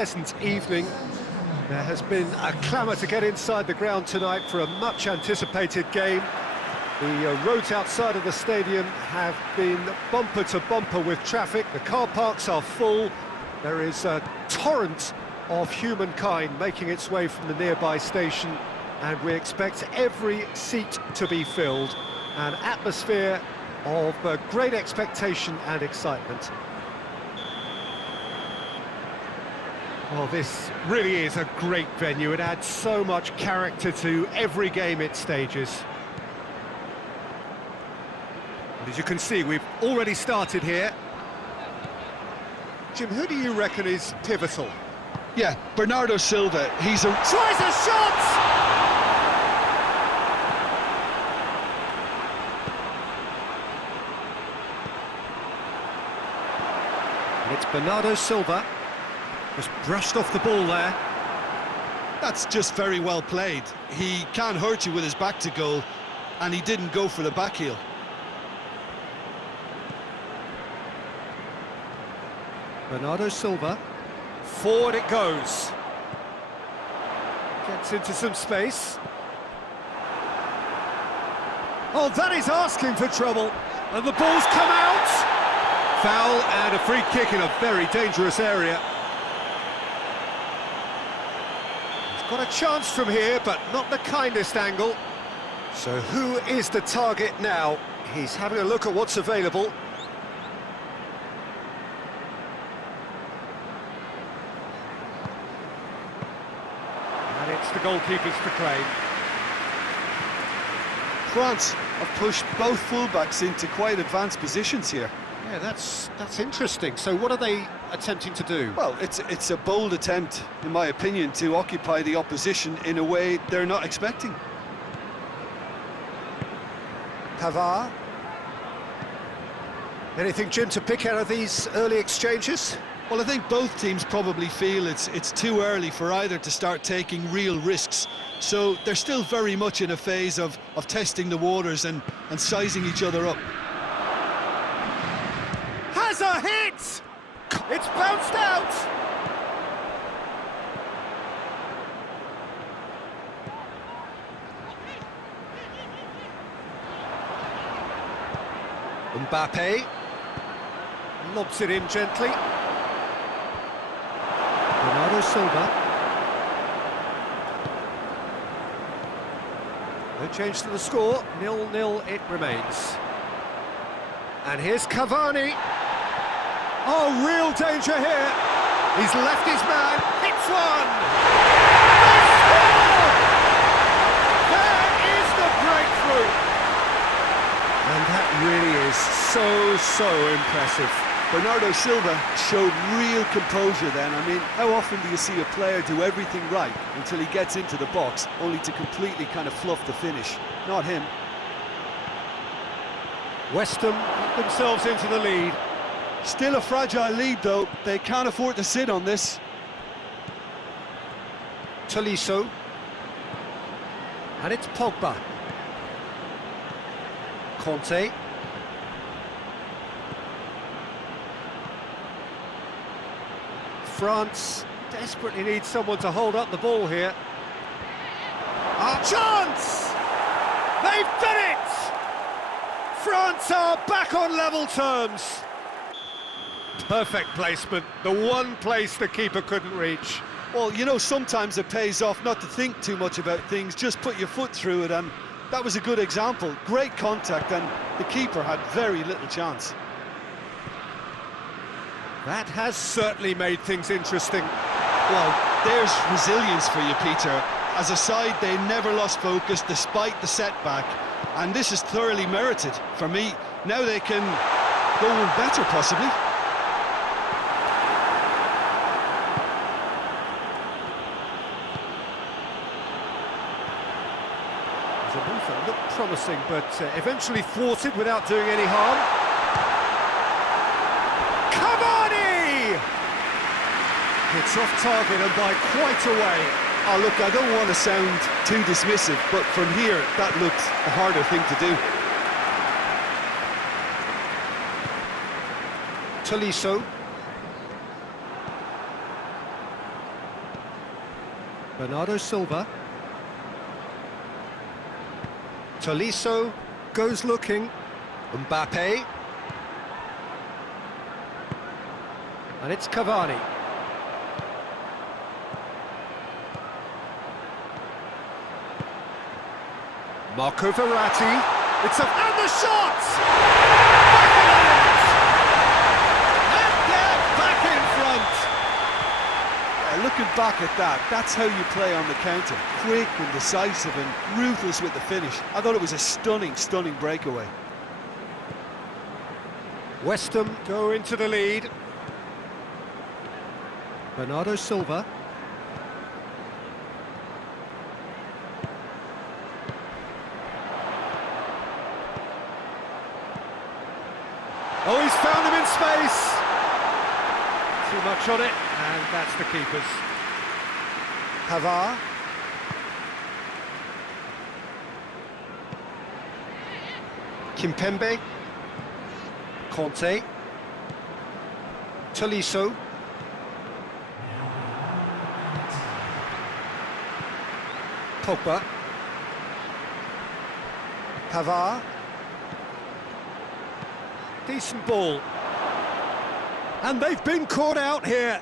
Pleasant evening. There has been a clamour to get inside the ground tonight for a much-anticipated game. The roads outside of the stadium have been bumper to bumper with traffic. The car parks are full. There is a torrent of humankind making its way from the nearby station, and we expect every seat to be filled. An atmosphere of great expectation and excitement. Well, this really is a great venue. It adds so much character to every game it stages. And as you can see, we've already started here. Jim, who do you reckon is pivotal? Yeah, Bernardo Silva. He's a... Tries a shot! And it's Bernardo Silva. Just brushed off the ball there. That's just very well played. He can't hurt you with his back to goal, and he didn't go for the back heel. Bernardo Silva. Forward it goes. Gets into some space. Oh, that is asking for trouble. And the ball's come out. Foul and a free kick in a very dangerous area. Got a chance from here, but not the kindest angle. So who is the target now? He's having a look at what's available. And it's the goalkeepers to claim. France have pushed both fullbacks into quite advanced positions here. Yeah, that's interesting. So what are they attempting to do? Well, it's a bold attempt, in my opinion, to occupy the opposition in a way they're not expecting. Pavard. Anything, Jim, to pick out of these early exchanges? Well, I think both teams probably feel it's too early for either to start taking real risks. So they're still very much in a phase of testing the waters and sizing each other up. Has a hit! It's bounced out! Mbappe lobs it in gently. Bernardo Silva. No change to the score, 0-0 it remains. And here's Cavani. Oh, real danger here. He's left his man, hits one! There is the breakthrough! And that really is so impressive. Bernardo Silva showed real composure then. I mean, how often do you see a player do everything right until he gets into the box, only to completely kind of fluff the finish? Not him. West Ham put themselves into the lead. Still a fragile lead, though. They can't afford to sit on this. Tolisso. And it's Pogba. Conte. France desperately needs someone to hold up the ball here. Chance! They've done it! France are back on level terms. Perfect placement, the one place the keeper couldn't reach. Well, you know, sometimes it pays off not to think too much about things, just put your foot through it, and that was a good example. Great contact, and the keeper had very little chance. That has certainly made things interesting. Well, there's resilience for you, Peter. As a side, they never lost focus despite the setback, and this is thoroughly merited. For me, now they can go one better, possibly. Zabufa looked promising, but eventually thwarted without doing any harm. Cavani! It's off target and by quite a way. Oh, look, I don't want to sound too dismissive, but from here, that looked a harder thing to do. Tolisso. Bernardo Silva. Tolisso goes looking. Mbappe. And it's Cavani. Marco Verratti. It's a... and the shot! And they're back in front! Looking back at that, that's how you play on the counter. Quick and decisive and ruthless with the finish. I thought it was a stunning, stunning breakaway. West Ham go into the lead. Bernardo Silva. Oh, he's found him in space! Too much on it, and that's the keeper's. Pavard. Kimpembe. Conte. Tolisso. Pogba. Pavard. Decent ball. And they've been caught out here.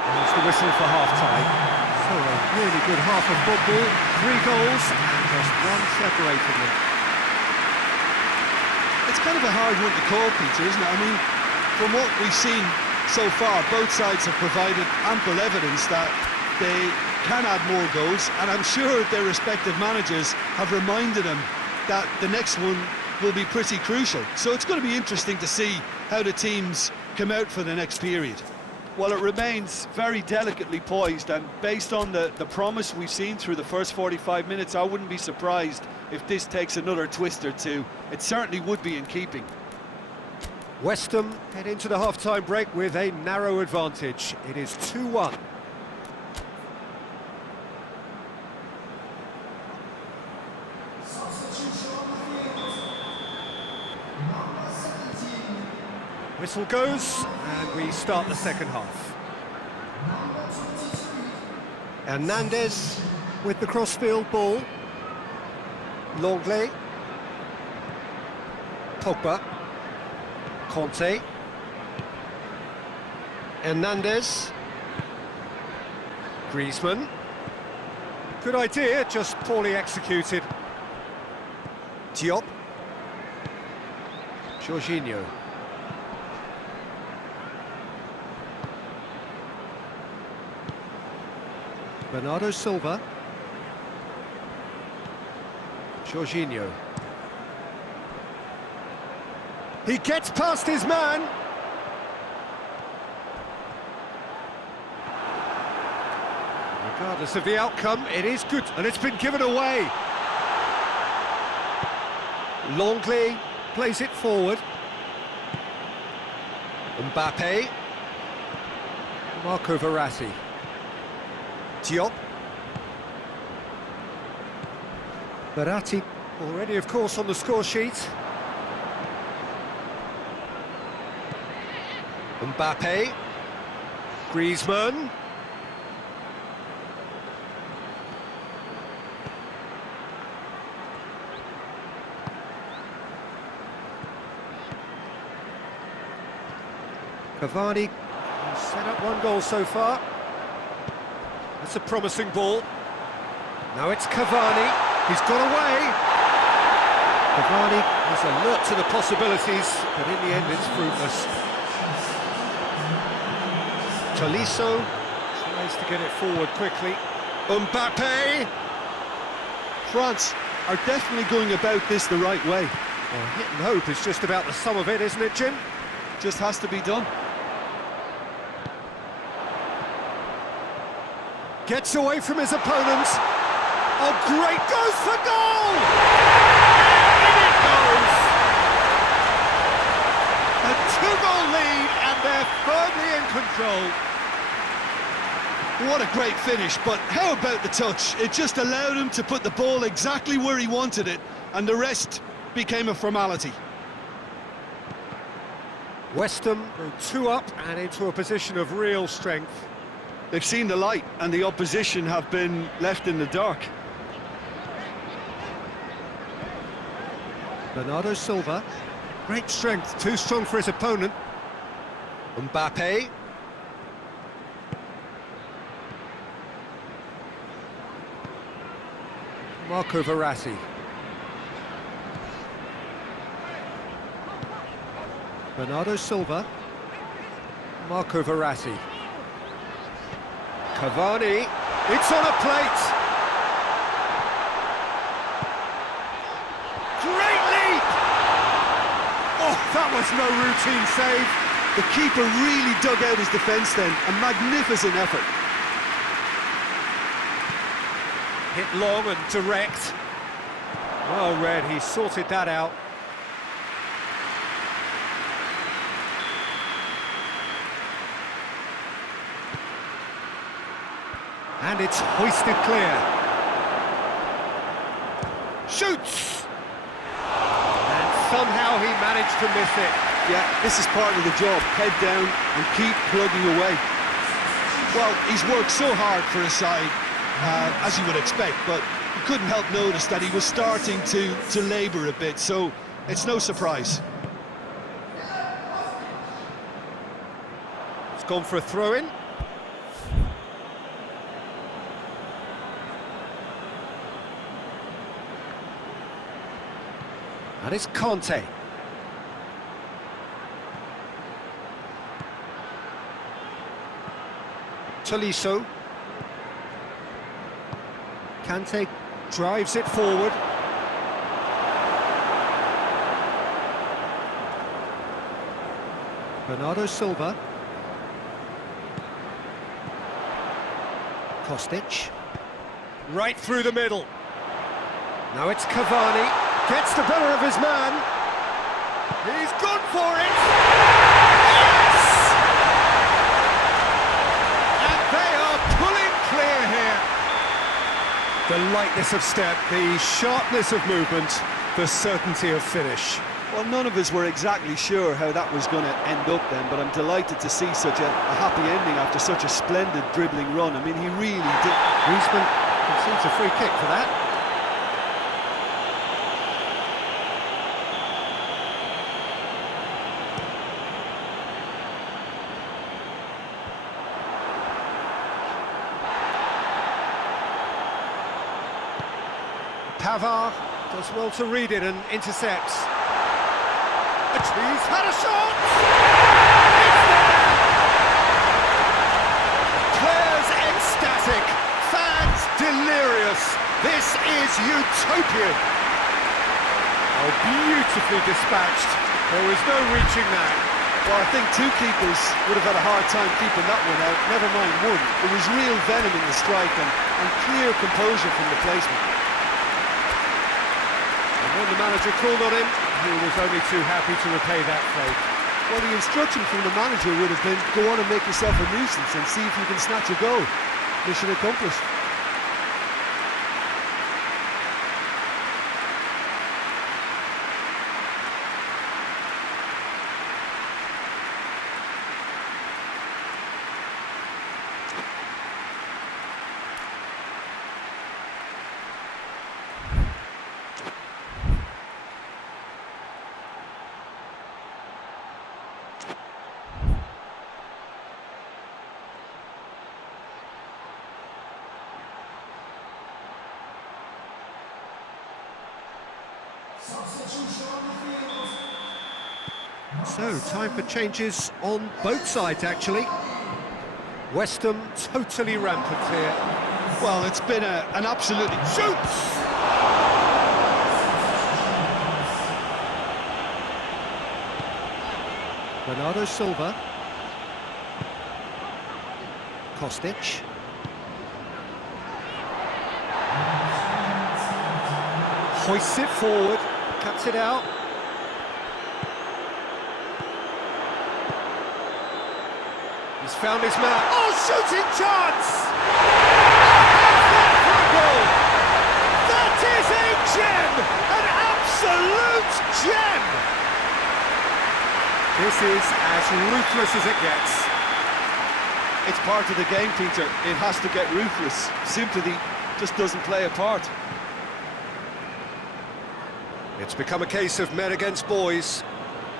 There's the whistle for half-time. So a really good half of football. 3 goals and just one separating them. It's kind of a hard one to call, Peter, isn't it? I mean, from what we've seen so far, both sides have provided ample evidence that they can add more goals, and I'm sure their respective managers have reminded them that the next one will be pretty crucial. So it's going to be interesting to see how the teams come out for the next period. Well, it remains very delicately poised, and based on the promise we've seen through the first 45 minutes, I wouldn't be surprised if this takes another twist or two. It certainly would be in keeping. West Ham head into the half-time break with a narrow advantage. It is 2-1. Whistle goes, and we start the second half. Hernandez with the crossfield ball. Longley. Pogba. Conte. Hernandez. Griezmann. Good idea, just poorly executed. Diop. Jorginho. Bernardo Silva. Jorginho. He gets past his man. Regardless of the outcome, it is good, and it's been given away. Longley plays it forward. Mbappe. Marco Verratti. Diop. Verratti already, of course, on the score sheet. Mbappe. Griezmann. Cavani has set up 1 goal so far. That's a promising ball. Now it's Cavani. He's got away. Cavani is alert to the possibilities, but in the end it's fruitless. Tolisso tries to get it forward quickly. Mbappe! France are definitely going about this the right way. Well, hit and hope is just about the sum of it, isn't it, Jim? Just has to be done. Gets away from his opponent. Oh, great, goes for goal! In it goes! A 2-goal lead, and they're firmly in control. What a great finish, but how about the touch? It just allowed him to put the ball exactly where he wanted it, and the rest became a formality. West Ham go 2 up and into a position of real strength. They've seen the light, and the opposition have been left in the dark. Bernardo Silva, great strength, too strong for his opponent. Mbappe. Marco Verratti. Bernardo Silva. Marco Verratti. Cavani. It's on a plate. Great leap! Oh, that was no routine save. The keeper really dug out his defence then. A magnificent effort. Hit long and direct. Well read, he sorted that out. And it's hoisted clear. Shoots! And somehow he managed to miss it. Yeah, this is part of the job. Head down and keep plugging away. Well, he's worked so hard for his side, as you would expect, but you couldn't help notice that he was starting to labour a bit, so it's no surprise. It's gone for a throw-in. And it's Conte. Tolisso. Kante drives it forward. Bernardo Silva. Kostic. Right through the middle. Now it's Cavani. Gets the better of his man. He's gone for it. Yes! And they are pulling clear here. The lightness of step, the sharpness of movement, the certainty of finish. Well, none of us were exactly sure how that was going to end up then, but I'm delighted to see such a happy ending after such a splendid dribbling run. I mean, he really did. Griezmann concedes a free kick for that. Pavard does well to read it and intercepts. He's had a shot! It's there! Players ecstatic, fans delirious. This is utopian. Oh, beautifully dispatched. There was no reaching that. Well, I think two keepers would have had a hard time keeping that one out, never mind one. There was real venom in the strike and clear composure from the placement. When the manager called on him, he was only too happy to repay that fate. Well, the instruction from the manager would have been, go on and make yourself a nuisance and see if you can snatch a goal. Mission accomplished. So, time for changes on both sides, actually. West Ham totally rampant here. Well, it's been an absolutely... Shoots! Bernardo Silva. Kostic. Hoists it forward, cuts it out. He's found his man. Oh, shooting chance! That is a gem! An absolute gem! This is as ruthless as it gets. It's part of the game, Peter. It has to get ruthless. Sympathy just doesn't play a part. It's become a case of men against boys.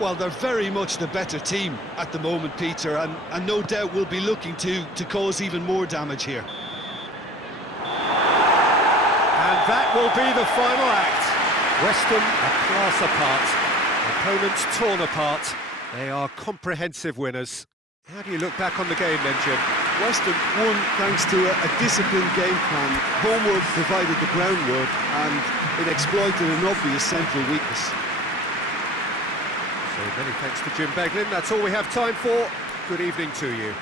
Well, they're very much the better team at the moment, Peter, and no doubt will be looking to cause even more damage here. And that will be the final act. Weston a class apart, opponents torn apart. They are comprehensive winners. How do you look back on the game then, Jim? Weston won thanks to a disciplined game plan. Homework provided the groundwork and it exploited an obvious central weakness. So many thanks to Jim Beglin. That's all we have time for. Good evening to you.